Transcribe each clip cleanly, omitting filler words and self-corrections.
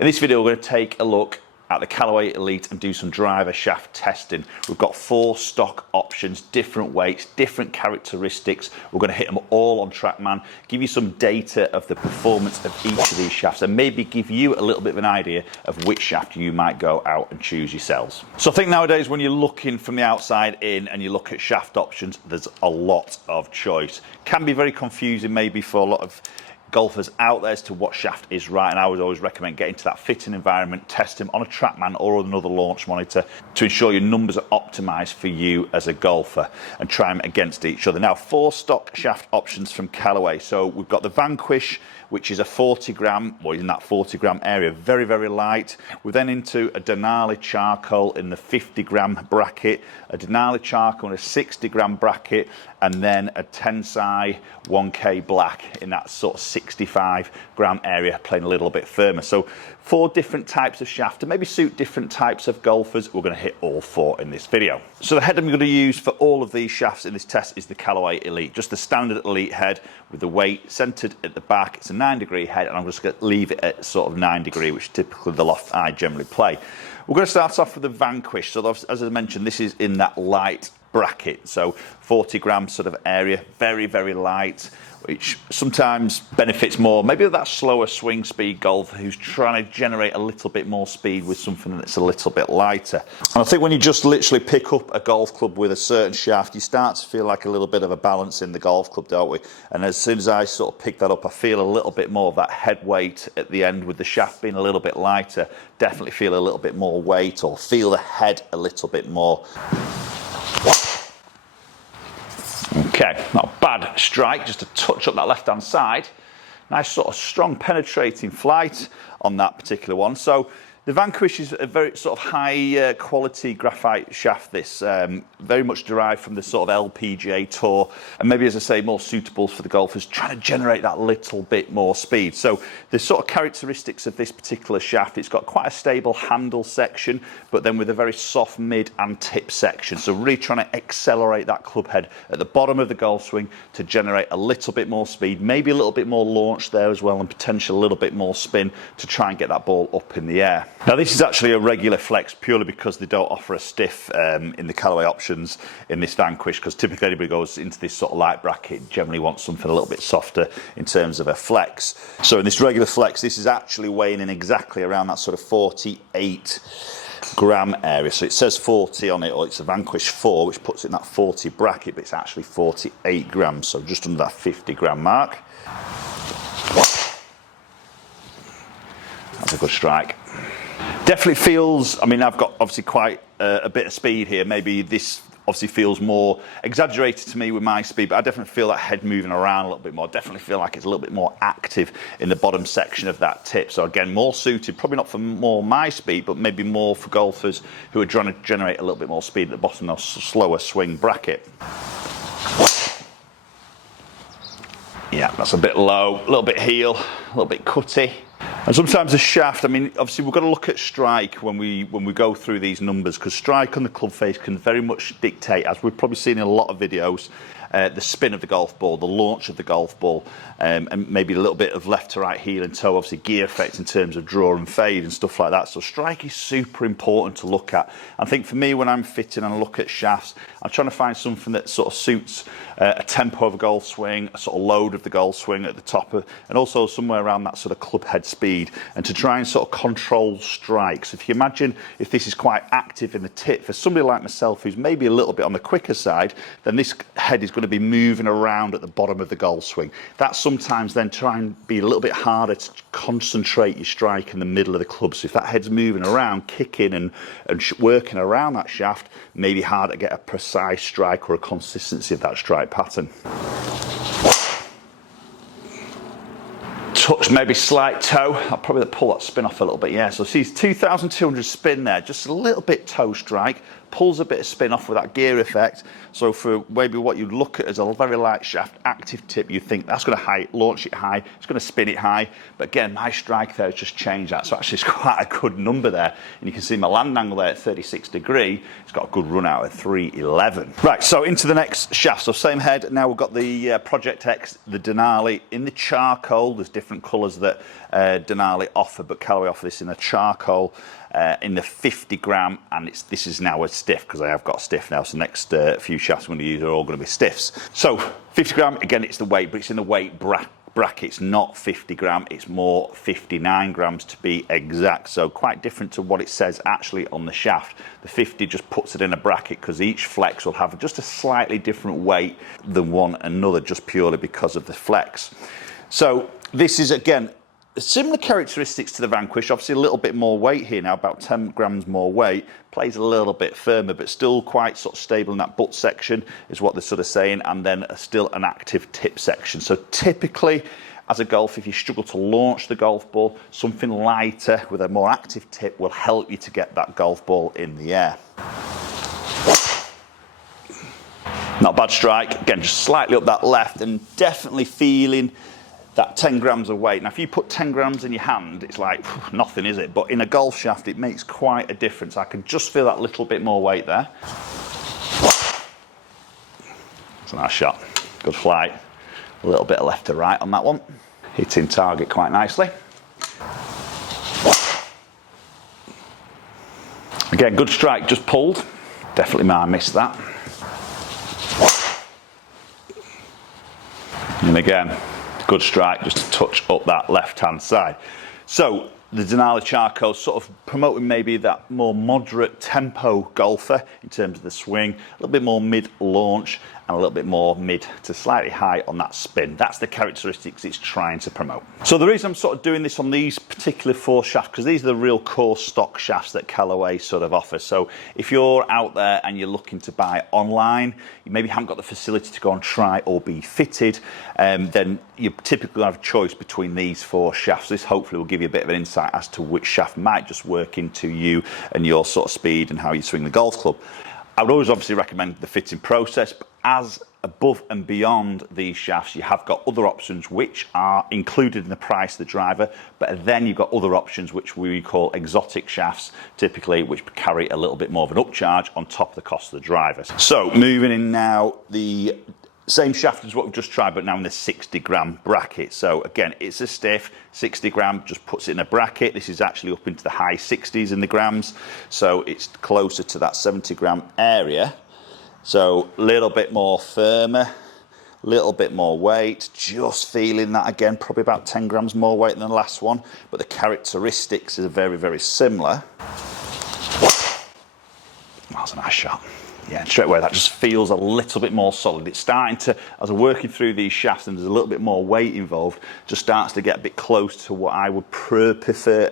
In this video, we're going to take a look at the Callaway Elyte and do some driver shaft testing. We've got 4 stock options, different weights, different characteristics. We're going to hit them all on TrackMan, give you some data of the performance of each of these shafts, and maybe give you a little bit of an idea of which shaft you might go out and choose yourselves. So I think nowadays when you're looking from the outside in and you look at shaft options, there's a lot of choice. Can be very confusing maybe for a lot of golfers out there as to what shaft is right, and I would always recommend getting to that fitting environment, test them on a TrackMan or another launch monitor to ensure your numbers are optimized for you as a golfer, and try them against each other. Now, 4 stock shaft options from Callaway. So we've got the Vanquish, which is a 40 gram, or in that 40 gram area, very, very light. We're then into a Denali charcoal in the 50 gram bracket, a Denali charcoal in a 60 gram bracket, and then a Tensei 1K black in that sort of 65 gram area, playing a little bit firmer. So 4 different types of shaft to maybe suit different types of golfers. We're going to hit all 4 in this video. So the head I'm going to use for all of these shafts in this test is the Callaway Elyte, just the standard Elyte head with the weight centered at the back. It's a 9-degree head, and I'm just going to leave it at sort of 9-degree, which is typically the loft I generally play. We're going to start off with the Vanquish. So as I mentioned, this is in that light bracket, so 40 gram sort of area, very, very light, which sometimes benefits more maybe that slower swing speed golfer who's trying to generate a little bit more speed with something that's a little bit lighter. And I think when you just literally pick up a golf club with a certain shaft, you start to feel like a little bit of a balance in the golf club, don't we? And as soon as I sort of pick that up, I feel a little bit more of that head weight at the end, with the shaft being a little bit lighter. Definitely feel a little bit more weight, or feel the head a little bit more. Okay, not a bad strike, just to touch up that left-hand side. Nice sort of strong penetrating flight on that particular one. So the Vanquish is a very sort of high quality graphite shaft, this very much derived from the sort of LPGA Tour, and maybe, as I say, more suitable for the golfers trying to generate that little bit more speed. So the sort of characteristics of this particular shaft, it's got quite a stable handle section, but then with a very soft mid and tip section. So really trying to accelerate that club head at the bottom of the golf swing to generate a little bit more speed, maybe a little bit more launch there as well, and potentially a little bit more spin to try and get that ball up in the air. Now, this is actually a regular flex purely because they don't offer a stiff in the Callaway options in this Vanquish, because typically anybody goes into this sort of light bracket generally wants something a little bit softer in terms of a flex. So in this regular flex, this is actually weighing in exactly around that sort of 48 gram area. So it says 40 on it, or it's a Vanquish 4, which puts it in that 40 bracket, but it's actually 48 grams, so just under that 50 gram mark. That's a good strike. Definitely feels, I mean, I've got obviously quite a bit of speed here. Maybe this obviously feels more exaggerated to me with my speed, but I definitely feel that head moving around a little bit more. Definitely feel like it's a little bit more active in the bottom section of that tip. So again, more suited, probably not for more my speed, but maybe more for golfers who are trying to generate a little bit more speed at the bottom of the slower swing bracket. Yeah, that's a bit low, a little bit heel, a little bit cutty. And sometimes the shaft, I mean, obviously we've got to look at strike when we go through these numbers, because strike on the club face can very much dictate, as we've probably seen in a lot of videos, the spin of the golf ball, the launch of the golf ball, and maybe a little bit of left to right heel and toe, obviously gear effect in terms of draw and fade and stuff like that. So strike is super important to look at. I think for me, when I'm fitting and I look at shafts, I'm trying to find something that sort of suits a tempo of a golf swing, a sort of load of the golf swing at the top of, and also somewhere around that sort of club head speed, and to try and sort of control strikes. If you imagine if this is quite active in the tip, for somebody like myself who's maybe a little bit on the quicker side, then this head is going to be moving around at the bottom of the golf swing. That sometimes then try and be a little bit harder to concentrate your strike in the middle of the club. So if that head's moving around, kicking and working around that shaft, maybe hard to get a precise strike or a consistency of that strike pattern. Touch, maybe slight toe. I'll probably pull that spin off a little bit. Yeah, so see 2,200 spin there, just a little bit toe strike, pulls a bit of spin off with that gear effect. So for maybe what you'd look at as a very light shaft, active tip, you think that's going to launch it high, it's going to spin it high. But again, my strike there has just changed that. So actually it's quite a good number there. And you can see my land angle there at 36 degree. It's got a good run out at 311. Right, so into the next shaft. So same head. Now we've got the Project X, the Denali in the charcoal. There's different different colours that Denali offer, but Callaway offer this in a charcoal, in the 50 gram, and this is now a stiff, because I have got a stiff now, so the next few shafts I'm going to use are all going to be stiffs. So 50 gram, again, it's the weight, but it's in the weight bracket. It's not 50 gram, it's more 59 grams to be exact, so quite different to what it says actually on the shaft. The 50 just puts it in a bracket because each flex will have just a slightly different weight than one another, just purely because of the flex. So this is, again, similar characteristics to the Vanquish, obviously a little bit more weight here now, about 10 grams more weight, plays a little bit firmer, but still quite sort of stable in that butt section is what they're sort of saying, and then still an active tip section. So typically, as a golfer, if you struggle to launch the golf ball, something lighter with a more active tip will help you to get that golf ball in the air. Not a bad strike, again, just slightly up that left, and definitely feeling that 10 grams of weight. Now, if you put 10 grams in your hand, it's like nothing, is it? But in a golf shaft, it makes quite a difference. I can just feel that little bit more weight there. It's a nice shot. Good flight. A little bit of left to right on that one. Hitting target quite nicely. Again, good strike, just pulled. Definitely I missed that. And again, good strike, just to touch up that left-hand side. So the Denali Charcoal sort of promoting maybe that more moderate tempo golfer in terms of the swing, a little bit more mid-launch and a little bit more mid to slightly high on that spin. That's the characteristics it's trying to promote. So the reason I'm sort of doing this on these particular 4 shafts, because these are the real core stock shafts that Callaway sort of offers. So if you're out there and you're looking to buy online, you maybe haven't got the facility to go and try or be fitted, then you typically have a choice between these 4 shafts. This hopefully will give you a bit of an insight as to which shaft might just work into you and your sort of speed and how you swing the golf club. I would always obviously recommend the fitting process, but as above and beyond these shafts, you have got other options which are included in the price of the driver, but then you've got other options which we call exotic shafts, typically, which carry a little bit more of an upcharge on top of the cost of the driver. So moving in now, the same shaft as what we've just tried, but now in the 60 gram bracket. So again, it's a stiff 60 gram, just puts it in a bracket. This is actually up into the high 60s in the grams, so it's closer to that 70 gram area. So a little bit more firmer, a little bit more weight, just feeling that again, probably about 10 grams more weight than the last one, but the characteristics are very, very similar. That's a nice shot. Yeah, straight away that just feels a little bit more solid. It's starting to, as I'm working through these shafts and there's a little bit more weight involved, just starts to get a bit close to what I would prefer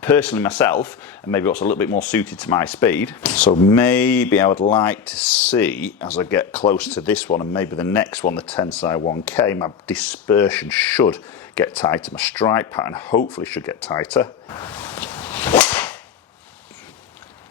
personally myself, and maybe what's a little bit more suited to my speed. So maybe I would like to see, as I get close to this one and maybe the next one, the Tensei 1K, my dispersion should get tighter. My strike pattern hopefully should get tighter.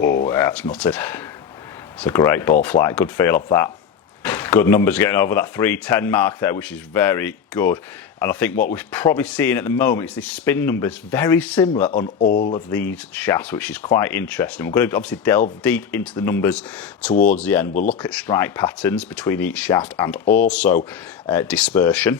Oh, that's nutted. It's a great ball flight, good feel of that. Good numbers getting over that 310 mark there, which is very good. And I think what we're probably seeing at the moment is this spin numbers very similar on all of these shafts, which is quite interesting. We're going to obviously delve deep into the numbers towards the end. We'll look at strike patterns between each shaft and also dispersion.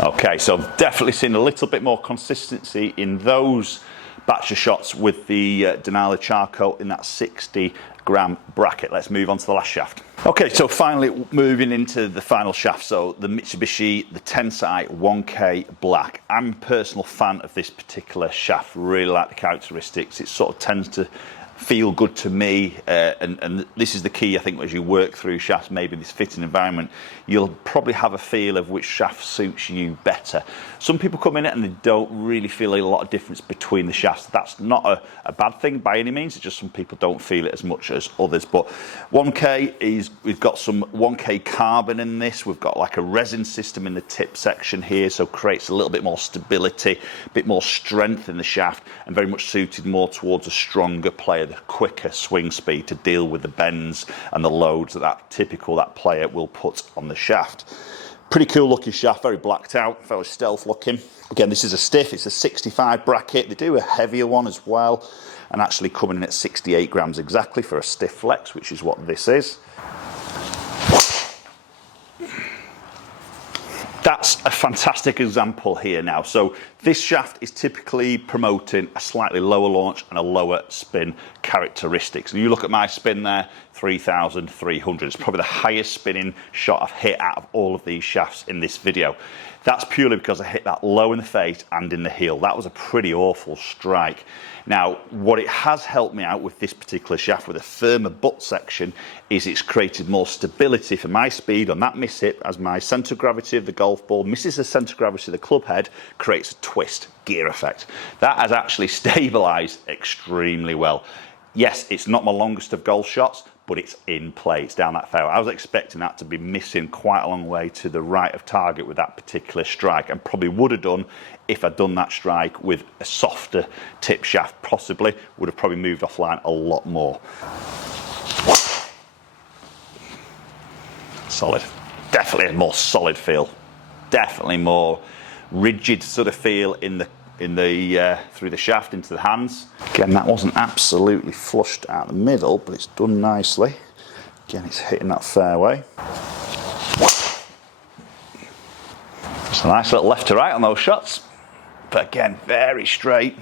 Okay, so I've definitely seen a little bit more consistency in those batch of shots with the Denali Charcoal in that 60 gram bracket. Let's move on to the last shaft. Okay, so finally moving into the final shaft. So the Mitsubishi, the Tensei 1K Black. I'm a personal fan of this particular shaft, really like the characteristics. It sort of tends to feel good to me, and this is the key, I think, as you work through shafts, maybe this fitting environment, you'll probably have a feel of which shaft suits you better. Some people come in it and they don't really feel a lot of difference between the shafts. That's not a bad thing by any means, it's just some people don't feel it as much as others. But 1K is, we've got some 1K carbon in this, we've got like a resin system in the tip section here, so creates a little bit more stability, a bit more strength in the shaft, and very much suited more towards a stronger player, the quicker swing speed to deal with the bends and the loads that that player will put on the shaft. Pretty cool looking shaft, very blacked out, very stealth looking. Again, this is a stiff, it's a 65 bracket. They do a heavier one as well, and actually coming in at 68 grams exactly for a stiff flex, which is what this is. That's a fantastic example here now. So this shaft is typically promoting a slightly lower launch and a lower spin characteristics. And you look at my spin there, 3,300. It's probably the highest spinning shot I've hit out of all of these shafts in this video. That's purely because I hit that low in the face and in the heel. That was a pretty awful strike. Now, what it has helped me out with this particular shaft with a firmer butt section is it's created more stability for my speed on that miss hip as my centre of gravity of the golf ball misses the centre of gravity of the club head, creates a twist gear effect. That has actually stabilised extremely well. Yes, it's not my longest of golf shots, but it's in play, it's down that fairway. I was expecting that to be missing quite a long way to the right of target with that particular strike, and probably would have done if I'd done that strike with a softer tip shaft, possibly would have probably moved offline a lot more. Solid, definitely a more solid feel, definitely more rigid sort of feel in the through the shaft into the hands. Again, that wasn't absolutely flushed out the middle, but it's done nicely. Again, it's hitting that fairway. Just a nice little left to right on those shots, but again, very straight.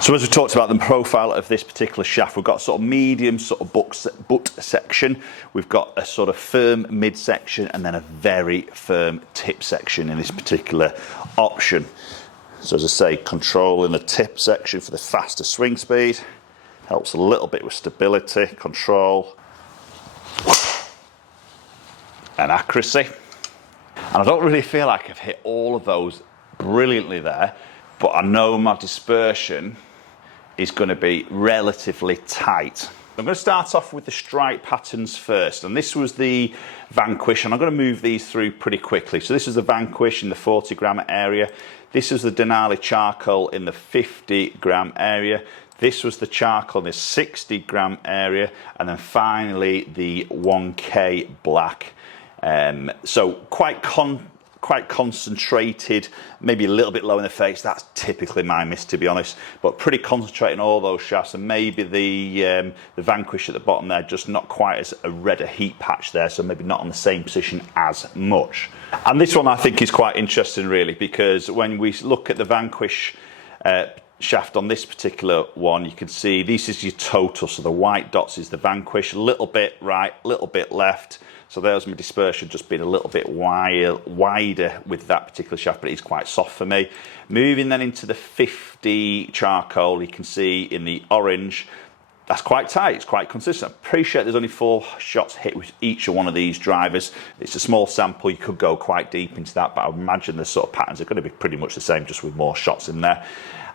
So as we talked about the profile of this particular shaft, we've got a sort of medium sort of butt section, we've got a sort of firm mid section, and then a very firm tip section in this particular option. So as I say, controlling the tip section for the faster swing speed, helps a little bit with stability, control, and accuracy. And I don't really feel like I've hit all of those brilliantly there, but I know my dispersion is going to be relatively tight. I'm going to start off with the strike patterns first, and this was the Vanquish, and I'm going to move these through pretty quickly. So this is the Vanquish in the 40 gram area. This is the Denali charcoal in the 50 gram area. This was the charcoal in the 60 gram area, and then finally the 1K black. So quite concentrated, maybe a little bit low in the face. That's typically my miss, to be honest, but pretty concentrated in all those shafts, and maybe the Vanquish at the bottom there, just not quite as a redder heat patch there, so maybe not on the same position as much. And this one I think is quite interesting really, because when we look at the Vanquish shaft on this particular one, you can see this is your total, so the white dots is the Vanquish, a little bit right, a little bit left. So there's my dispersion just being a little bit wider with that particular shaft, but it's quite soft for me. Moving then into the 50 charcoal, you can see in the orange, that's quite tight, it's quite consistent. I appreciate there's only 4 shots hit with each one of these drivers. It's a small sample, you could go quite deep into that, but I would imagine the sort of patterns are going to be pretty much the same, just with more shots in there.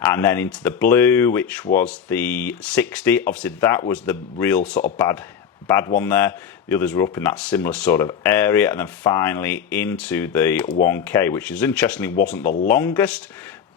And then into the blue, which was the 60, obviously that was the real sort of bad one there. The others were up in that similar sort of area. And then finally into the 1K, which is interestingly wasn't the longest,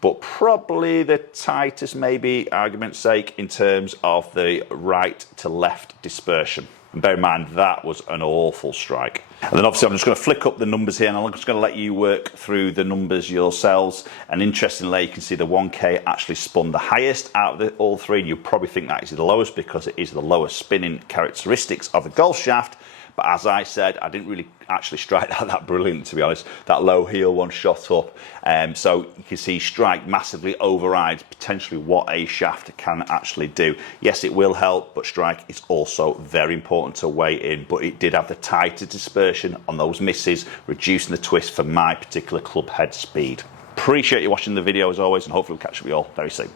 but probably the tightest, maybe argument's sake, in terms of the right to left dispersion. And bear in mind, that was an awful strike. And then obviously I'm just going to flick up the numbers here, and I'm just going to let you work through the numbers yourselves. And interestingly, you can see the 1K actually spun the highest out of all three, and you'll probably think that is the lowest because it is the lowest spinning characteristics of a golf shaft. But as I said, I didn't really actually strike that brilliant, to be honest. That low heel one shot up. So you can see strike massively overrides potentially what a shaft can actually do. Yes, it will help, but strike is also very important to weigh in. But it did have the tighter dispersion on those misses, reducing the twist for my particular club head speed. Appreciate you watching the video as always, and hopefully we'll catch up with you all very soon.